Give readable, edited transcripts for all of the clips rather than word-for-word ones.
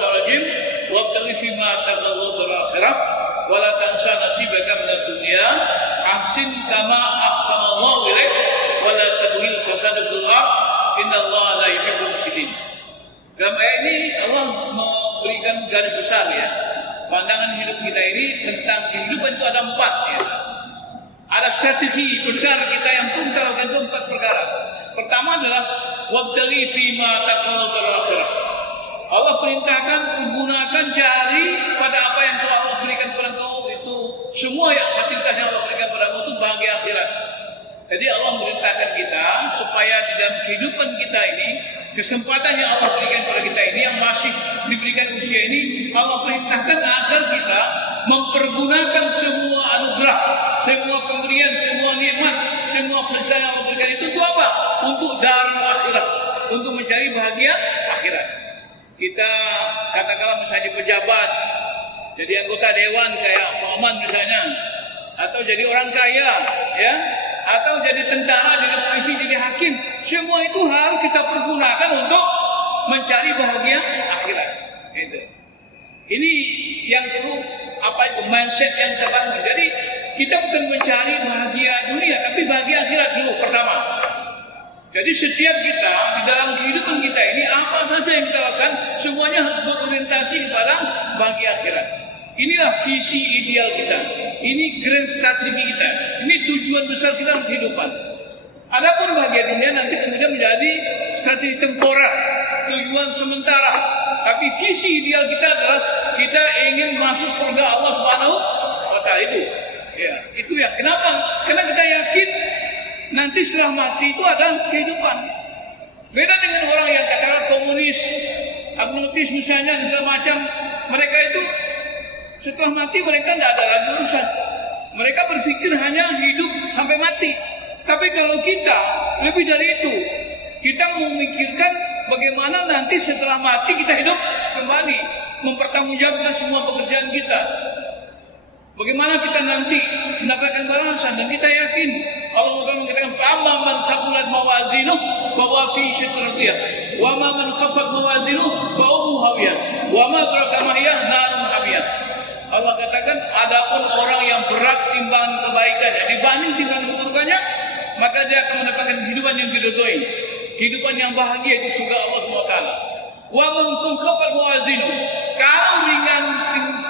minasyaitonir rajim wabtaghi fima ataka Allahu darul akhirah wa la tansa nasibaka minad dunya ahsin kama ahsanallahu ilaik wa la tabghil fasada fil ardh innallaha la yuhibbul mufsidin. Dalam ayat ini Allah memberikan garis besar ya, pandangan hidup kita ini tentang kehidupan itu ada 4 ya. Ada strategi besar kita yang perlu kita lakukan itu 4 perkara. Pertama adalah wabtaghi fima ataka darul akhirah. Allah perintahkan gunakan cari pada apa yang Tuhan Allah berikan kepada kau itu semua yang fasilitas yang Allah berikan kepada kau itu bahagia akhirat. Jadi Allah memerintahkan kita supaya di dalam kehidupan kita ini kesempatan yang Allah berikan kepada kita ini yang masih diberikan usia ini Allah perintahkan agar kita mempergunakan semua anugerah, semua pemberian, semua nikmat, semua fasilitas yang Allah berikan itu untuk apa? Untuk darul akhirat, untuk mencari bahagia akhirat. Kita katakanlah misalnya pejabat, jadi anggota dewan kayak Muhammad misalnya, atau jadi orang kaya, ya, atau jadi tentara, jadi polisi, jadi hakim, semua itu harus kita pergunakan untuk mencari bahagia akhirat. Itu. Ini yang perlu apa itu mindset yang terbangun. Jadi kita bukan mencari bahagia dunia, tapi bahagia akhirat dulu pertama. Jadi setiap kita di dalam kehidupan kita ini apa saja yang kita lakukan semuanya harus berorientasi kepada bahagia akhirat. Inilah visi ideal kita. Ini grand strategi kita. Ini tujuan besar kita dalam kehidupan. Adapun bahagia dunia nanti kemudian menjadi strategi temporer, tujuan sementara. Tapi visi ideal kita adalah kita ingin masuk surga Allah Subhanahu wa taala itu. Ya, itu ya. Kenapa? Karena kita yakin nanti setelah mati itu ada kehidupan. Beda dengan orang yang katakan komunis, agnostis misalnya dan segala macam. Mereka itu setelah mati mereka tidak ada lagi urusan. Mereka berpikir hanya hidup sampai mati. Tapi kalau kita lebih dari itu, kita memikirkan bagaimana nanti setelah mati kita hidup kembali, mempertanggungjawabkan semua pekerjaan kita. Bagaimana kita nanti mendapatkan balasan, dan kita yakin Allah mengatakan fa'amma man thaqulat mawazinuhu fa huwa fi syatratiyah wa ma man khaffat mawazinuhu fa ummuhu hawiyah wa ma adraka ma hiya narun hamiyah. Allah katakan adapun orang yang berat timbangan kebaikannya dibanding timbangan keburukannya, maka dia akan mendapatkan kehidupan yang diridhoi, kehidupan yang bahagia di surga Allah SWT. Wa man khaffat mawazinuhu, kalau ringan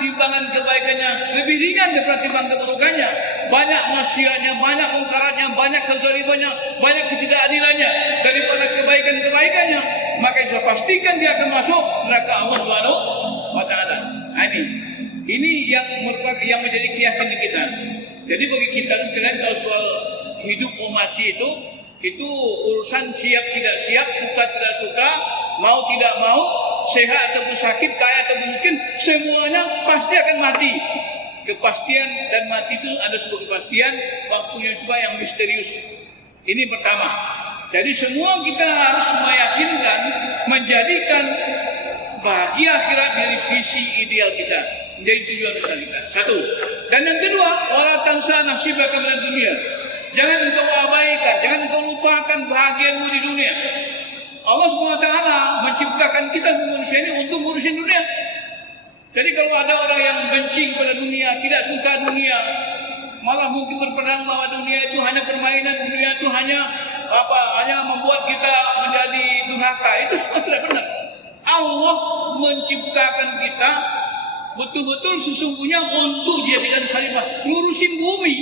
timbangan kebaikannya lebih ringan daripada timbangan keburukannya, banyak maksiatnya, banyak mungkaratnya, banyak kezalimannya, banyak ketidakadilannya daripada kebaikan-kebaikannya, maka saya pastikan dia akan masuk neraka Allah Subhanahu wa taala. Ini yang merupakan yang menjadi keyakinan kita. Jadi bagi kita sekalian tahu soal hidup atau mati itu urusan siap tidak siap, suka tidak suka, mau tidak mau, sehat ataupun sakit, kaya ataupun miskin, semuanya pasti akan mati. Kepastian dan mati itu ada sebuah kepastian, waktunya juga yang misterius. Ini pertama. Jadi semua kita harus meyakinkan, menjadikan bahagia akhirat dari visi ideal kita, menjadi tujuan besar kita. Satu. Dan yang kedua, wala tansa nasibaka minad dunya. Jangan engkau abaikan, jangan engkau lupakan bahagiamu di dunia. Allah SWT menciptakan kita manusia ini untuk ngurusin dunia. Jadi kalau ada orang yang benci kepada dunia, tidak suka dunia, malah mungkin berperang bahwa dunia itu hanya permainan, dunia itu hanya membuat kita menjadi durhaka, itu semua tidak benar. Allah menciptakan kita betul-betul sesungguhnya untuk dijadikan khalifah, ngurusin bumi,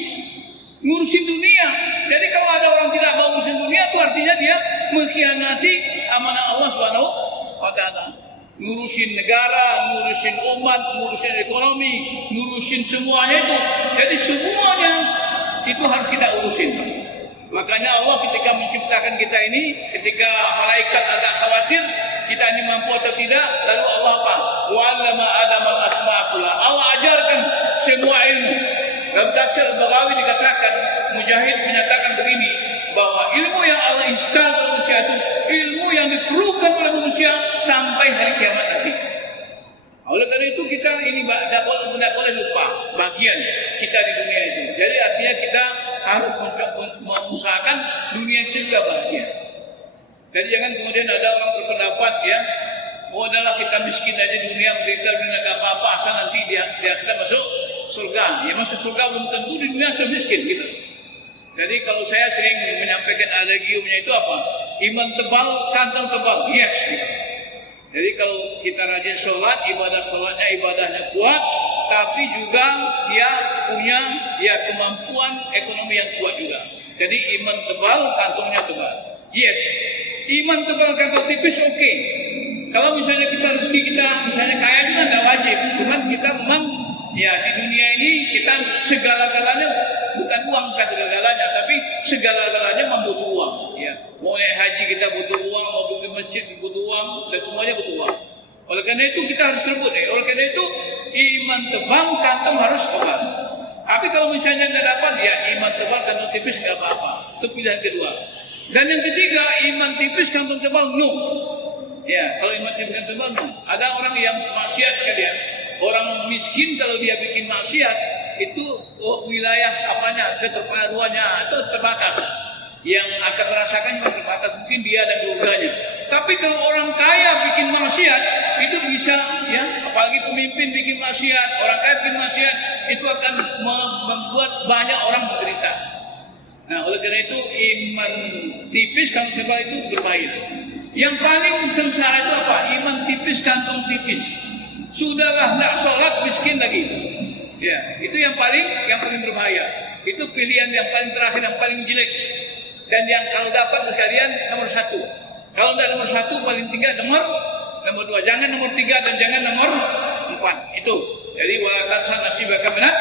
ngurusin dunia. Jadi kalau ada orang tidak mau ngurusin dunia, itu artinya dia mengkhianati amanah Allah Subhanahu wa taala. Ngurusin negara, ngurusin umat, ngurusin ekonomi, ngurusin semuanya itu. Jadi semuanya itu harus kita urusin. Makanya Allah ketika menciptakan kita ini, ketika malaikat agak khawatir kita ini mampu atau tidak, lalu Allah apa? Wa 'allama Adam al-asma'a kullaha. Allah ajarkan semua ilmu. Dalam tafsir Al-Baghawi dikatakan, Mujahid menyatakan begini, bahwa ilmu yang Allah instal kepada manusia itu ilmu yang diperlukan oleh manusia sampai hari kiamat nanti. Oleh karena itu kita ini tidak boleh lupa bagian kita di dunia itu. Jadi artinya kita harus mengusahakan dunia kita juga bahagia. Jadi jangan kemudian ada orang berpendapat ya, Oh adalah kita miskin aja dunia, menderita dunia gak apa-apa, asal nanti dia akan masuk surga. Ya masuk surga belum tentu di dunia sudah miskin gitu. Jadi kalau saya sering menyampaikan adagiumnya itu apa? Iman tebal, kantong tebal. Yes. Jadi kalau kita rajin sholat, ibadah sholatnya ibadahnya kuat, tapi juga dia punya ya kemampuan ekonomi yang kuat juga. Jadi iman tebal, kantongnya tebal. Yes. Iman tebal, kantong tipis oke. Kalau misalnya kita rezeki kita misalnya kaya juga tidak wajib. Cuman kita memang ya di dunia ini kita segala-galanya bukan uang, bukan segala-galanya, tapi segala-galanya membutuh uang. Ya, mau naik haji kita butuh uang, mau pergi masjid butuh uang, dan semuanya butuh uang. Oleh karena itu kita harus rebut nih. Oleh karena itu iman tebal, kantong harus tebal. Tapi kalau misalnya nggak dapat, ya iman tebal, kantong tipis nggak apa-apa. Itu pilihan kedua. Dan yang ketiga, iman tipis, kantong tebal, no. Ya, kalau iman tipis, kantong tebal, no. Ada orang yang maksiat ke dia. Orang miskin kalau dia bikin maksiat itu wilayah apanya keterparuannya itu terbatas. Yang akan merasakan cuma terbatas mungkin dia dan keluarganya. Tapi kalau orang kaya bikin maksiat itu bisa ya, apalagi pemimpin bikin maksiat, orang kaya bikin maksiat itu akan membuat banyak orang menderita. Nah, oleh karena itu iman tipis kantong tebal itu berbahaya. Yang paling sengsara itu apa? Iman tipis kantong tipis. Sudahlah nak sholat miskin lagi. Ya, itu yang paling berbahaya. Itu pilihan yang paling terakhir, yang paling jelek. Dan yang kalau dapat sekalian nomor 1. Kalau tidak nomor 1 paling tinggal nomor 2. Jangan nomor 3 dan jangan nomor 4. Itu. Jadi wala tansa nasibaka minad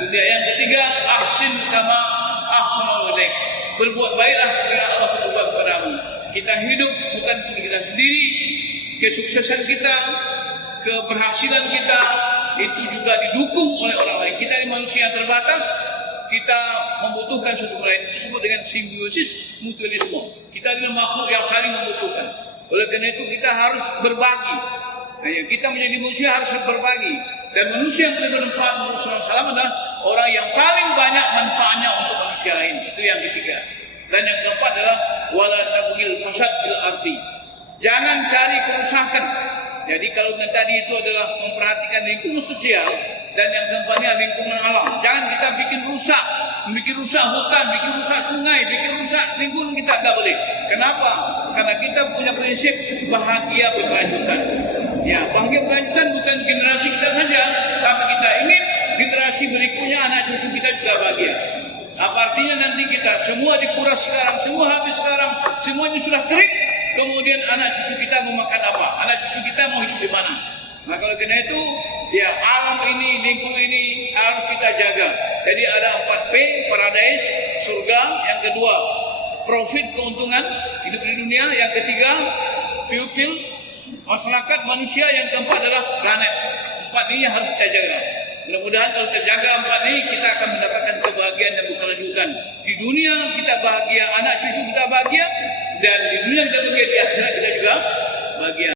dunia. Yang ketiga, ahsin kama ahsanallahu ilaik. Berbuat baiklah karena Allah berbuat kepadamu. Kita hidup bukan untuk kita sendiri. Kesuksesan kita, keberhasilan kita itu juga didukung oleh orang lain. Kita ini manusia yang terbatas, kita membutuhkan satu lain. Itu disebut dengan simbiosis mutualisme. Kita adalah makhluk yang saling membutuhkan. Oleh karena itu kita harus berbagi. Nah, ya, kita menjadi manusia harus berbagi. Dan manusia yang paling bermanfaat menurut Rasulullah SAW adalah orang yang paling banyak manfaatnya untuk manusia lain. Itu yang ketiga. Dan yang keempat adalah wala tabghil fasad fil ardi. Jangan cari kerusakan. Jadi kalau tadi itu adalah memperhatikan lingkungan sosial dan yang keempatnya lingkungan alam. Jangan kita bikin rusak hutan, bikin rusak sungai, bikin rusak lingkungan kita, nggak boleh. Kenapa? Karena kita punya prinsip bahagia berkelanjutan. Ya, bahagia berkelanjutan bukan generasi kita saja, tapi kita ingin generasi berikutnya, anak cucu kita juga bahagia. Apa artinya nanti kita semua dikuras sekarang, semua habis sekarang, semuanya sudah kering. Kemudian anak cucu kita mau makan apa? Anak cucu kita mau hidup di mana? Maka oleh karena itu, ya alam ini, lingkungan ini harus kita jaga. Jadi ada 4P, paradise, surga. Yang kedua, profit, keuntungan, hidup di dunia. Yang ketiga, people, masyarakat, manusia. Yang keempat adalah planet. 4 ini harus kita jaga. Mudah-mudahan kalau terjaga 4 ini, kita akan mendapatkan kebahagiaan dan berkelanjutan. Di dunia kita bahagia, anak cucu kita bahagia. Dan di dunia kita bahagia, di akhirat kita juga bahagia.